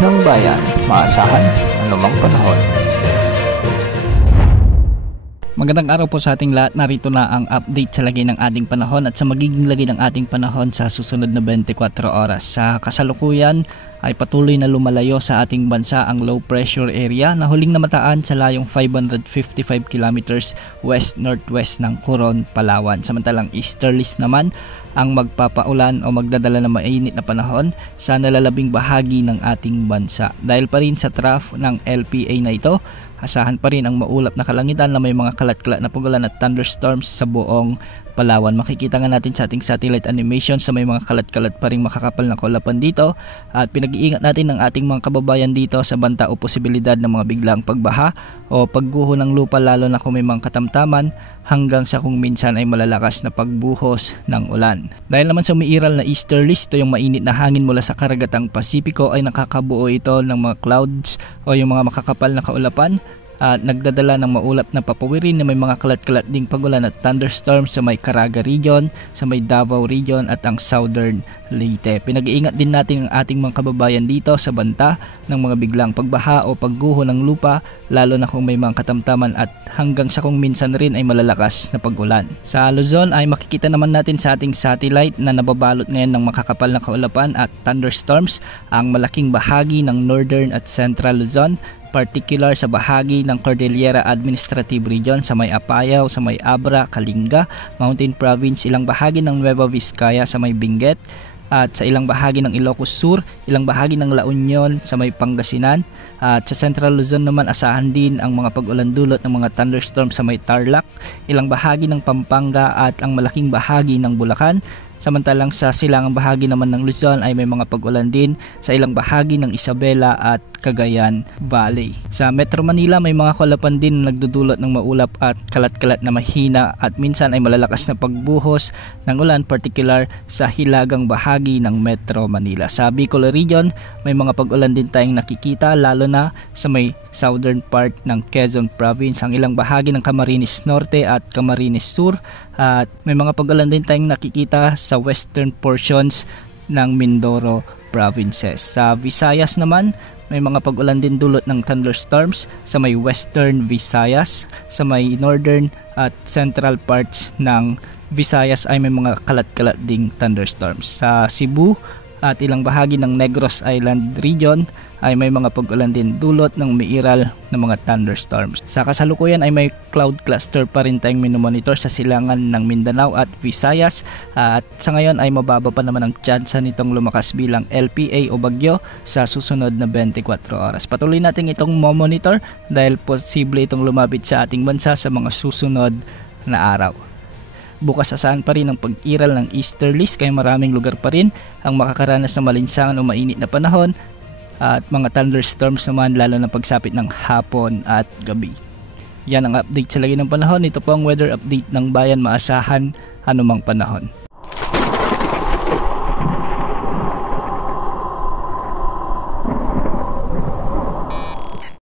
ng bayan, maasahan anumang panahon. Magandang araw po sa ating lahat. Narito na ang update sa lagay ng ating panahon at sa magiging lagay ng ating panahon sa susunod na 24 oras. Sa kasalukuyan ay patuloy na lumalayo sa ating bansa ang low pressure area na huling namataan sa layong 555 kilometers west-northwest ng Coron, Palawan. Samantalang easterlies naman ang magpapaulan o magdadala ng mainit na panahon sa nalalabing bahagi ng ating bansa. Dahil pa rin sa trough ng LPA na ito, asahan pa rin ang maulap na kalangitan na may mga kalat-kalat na pagulan at thunderstorms sa buong Palawan. Makikita nga natin sa ating satellite animation sa may mga kalat-kalat pa rin makakapal na kaulapan dito at pinag-iingat natin ng ating mga kababayan dito sa banta o posibilidad ng mga biglang pagbaha o pagguho ng lupa, lalo na kung may mga katamtaman hanggang sa kung minsan ay malalakas na pagbuhos ng ulan. Dahil naman sa umiiral na easterlies, ito yung mainit na hangin mula sa karagatang Pasipiko, ay nakakabuo ito ng mga clouds o yung mga makakapal na kaulapan at nagdadala ng maulap na papawirin na may mga kalat-kalat ding pagulan at thunderstorms sa may Caraga region, sa may Davao region at ang southern Leyte. Pinag-iingat din natin ang ating mga kababayan dito sa banta ng mga biglang pagbaha o pagguho ng lupa, lalo na kung may mga katamtaman at hanggang sa kung minsan rin ay malalakas na pag-ulan. Sa Luzon ay makikita naman natin sa ating satellite na nababalot ngayon ng makakapal na kaulapan at thunderstorms ang malaking bahagi ng northern at central Luzon, particular sa bahagi ng Cordillera Administrative Region sa may Apayao, sa may Abra, Kalinga, Mountain Province, ilang bahagi ng Nueva Vizcaya sa may Benguet, at sa ilang bahagi ng Ilocos Sur, ilang bahagi ng La Union sa may Pangasinan, at sa Central Luzon naman asahan din ang mga pag-ulan dulot ng mga thunderstorms sa may Tarlac, ilang bahagi ng Pampanga at ang malaking bahagi ng Bulacan. Samantalang sa silangang bahagi naman ng Luzon ay may mga pag-ulan din sa ilang bahagi ng Isabela at Cagayan Valley. Sa Metro Manila may mga kaulapan din na nagdudulot ng maulap at kalat-kalat na mahina at minsan ay malalakas na pagbuhos ng ulan, particular sa hilagang bahagi ng Metro Manila. Sa Bicol region may mga pag-ulan din tayong nakikita, lalo na sa may southern part ng Quezon Province, ang ilang bahagi ng Camarines Norte at Camarines Sur, at may mga pag-ulan din tayong nakikita sa western portions ng Mindoro provinces. Sa Visayas naman may mga pag-ulan din dulot ng thunderstorms sa may western Visayas, sa may northern at central parts ng Visayas ay may mga kalat-kalat ding thunderstorms. Sa Cebu at ilang bahagi ng Negros Island region ay may mga pag-ulan din dulot ng umiiral na mga thunderstorms. Sa kasalukuyan ay may cloud cluster pa rin tayong minomonitor sa silangan ng Mindanao at Visayas, at sa ngayon ay mababa pa naman ang tsansa nitong lumakas bilang LPA o bagyo sa susunod na 24 oras. Patuloy natin itong monitor dahil posible itong lumapit sa ating bansa sa mga susunod na araw. Bukas asahan pa rin ang pag-iral ng easterlies, kaya maraming lugar pa rin ang makakaranas ng malinsangan o mainit na panahon at mga thunderstorms naman, lalo na pagsapit ng hapon at gabi. Yan ang update sa lagay ng panahon. Ito po ang weather update ng bayan, maasahan anumang panahon.